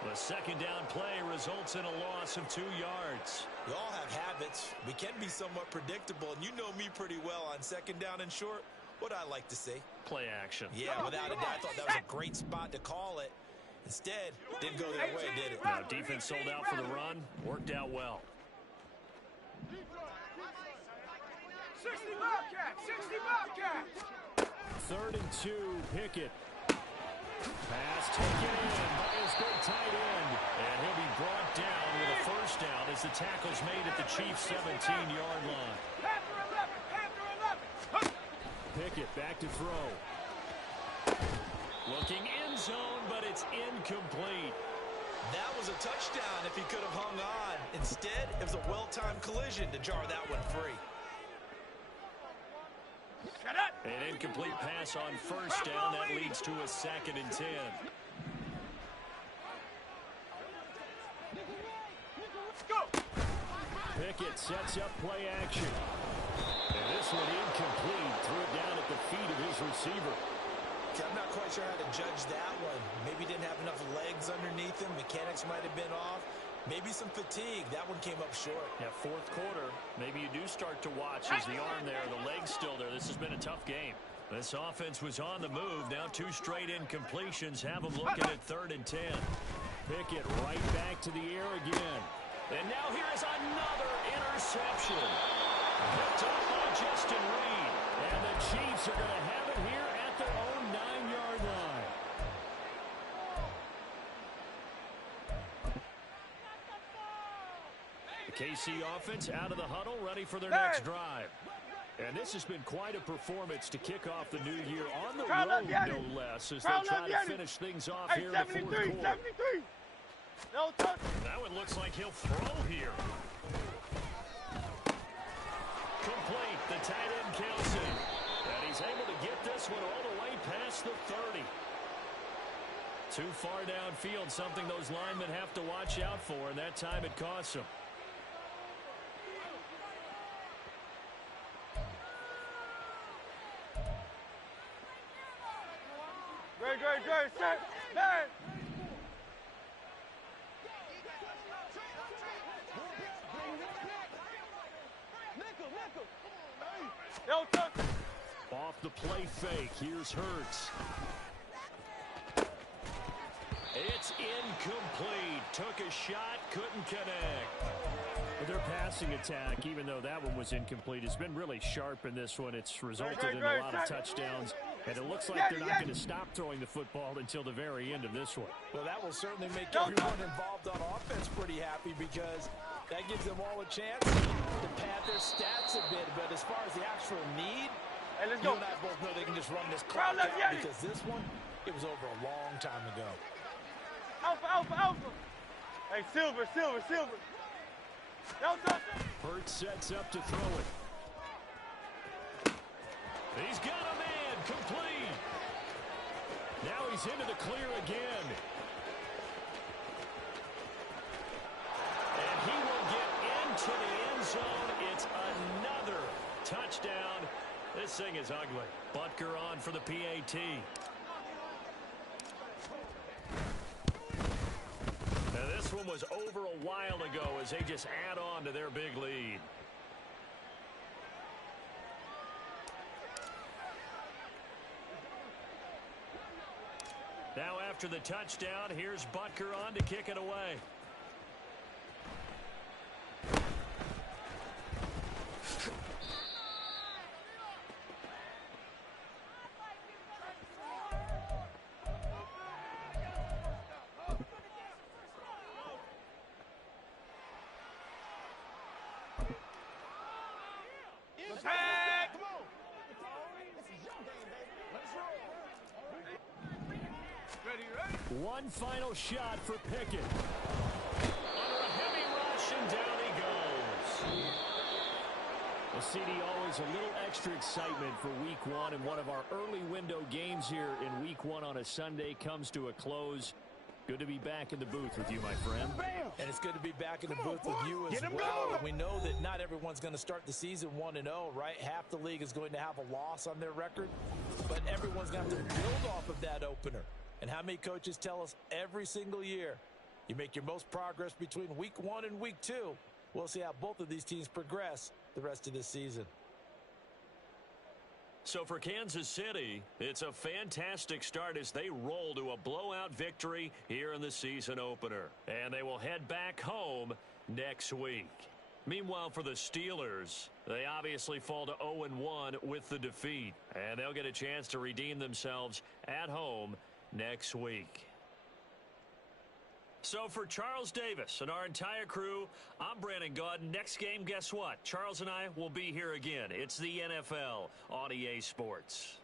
The second down play results in a loss of 2 yards. We all have habits. We can be somewhat predictable, and you know me pretty well on second down and short. What I like to say? Play action. Yeah, without a doubt, I thought that was a great spot to call it. Instead, didn't go their way, did it? Now, defense sold out for the run. Worked out well. 60 Bobcats! 60 Bobcats! 3rd and 2, Pickett. Pass taken in by his big tight end. And he'll be brought down with a first down as the tackle's made at the Chiefs' 17-yard line. Panther 11! Panther 11! Pickett back to throw. Looking end zone, but it's incomplete. That was a touchdown if he could have hung on. Instead, it was a well-timed collision to jar that one free. An incomplete pass on first down. That leads to a 2nd and 10. Pickett sets up play action. And this one incomplete. Threw it down at the feet of his receiver. I'm not quite sure how to judge that one. Maybe didn't have enough legs underneath him. Mechanics might have been off. Maybe some fatigue. That one came up short. Yeah, 4th quarter. Maybe you do start to watch as the arm there, the leg's still there. This has been a tough game. This offense was on the move. Now 2 straight incompletions have them looking at 3rd and 10. Pickett right back to the air again. And now here is another interception. Picked up by Justin Reed. And the Chiefs are going to have it here at their own 9-yard line. The KC offense out of the huddle, ready for their next drive. And this has been quite a performance to kick off the new year on the road, no less, as they try to finish things off here in the 4th quarter. 73! No touch! That one looks like he'll throw here. Complete, the tight end Kelsey. And he's able to get this one all the way past the 30. Too far downfield, something those linemen have to watch out for, and that time it costs them. Great, set, man! No touch! Off the play fake, here's Hurts. It's incomplete. Took a shot, couldn't connect. But their passing attack, even though that one was incomplete, has been really sharp in this one. It's resulted in a lot of touchdowns. And it looks like they're not going to stop throwing the football until the very end of this one. Well, that will certainly make everyone involved on offense pretty happy because that gives them all a chance to pad their stats a bit. But as far as the actual need, Hey, let's you go. and I both know they can just run this clock out because this one, it was over a long time ago. Alpha! Hey, Silver! No touch! Hurts sets up to throw it. He's got a man, complete. Now he's into the clear again. And he will get into the end zone. It's another touchdown. This thing is ugly. Butker on for the PAT. Now this one was over a while ago as they just add on to their big lead. Now after the touchdown, here's Butker on to kick it away. Ready? One final shot for Pickett. Under a heavy rush, and down he goes. Well, CD, always a little extra excitement for Week 1, and one of our early window games here in Week 1 on a Sunday comes to a close. Good to be back in the booth with you, my friend. And it's good to be back in the booth with you as well. And we know that not everyone's going to start the season 1-0, right? Half the league is going to have a loss on their record, but everyone's going to have to build off of that opener. And how many coaches tell us every single year, you make your most progress between Week 1 and Week 2. We'll see how both of these teams progress the rest of this season. So for Kansas City, it's a fantastic start as they roll to a blowout victory here in the season opener. And they will head back home next week. Meanwhile, for the Steelers, they obviously fall to 0-1 with the defeat. And they'll get a chance to redeem themselves at home next week. So for Charles Davis and our entire crew, I'm Brandon Gaudin. Next game, guess what? Charles and I will be here again. It's the NFL on EA Sports.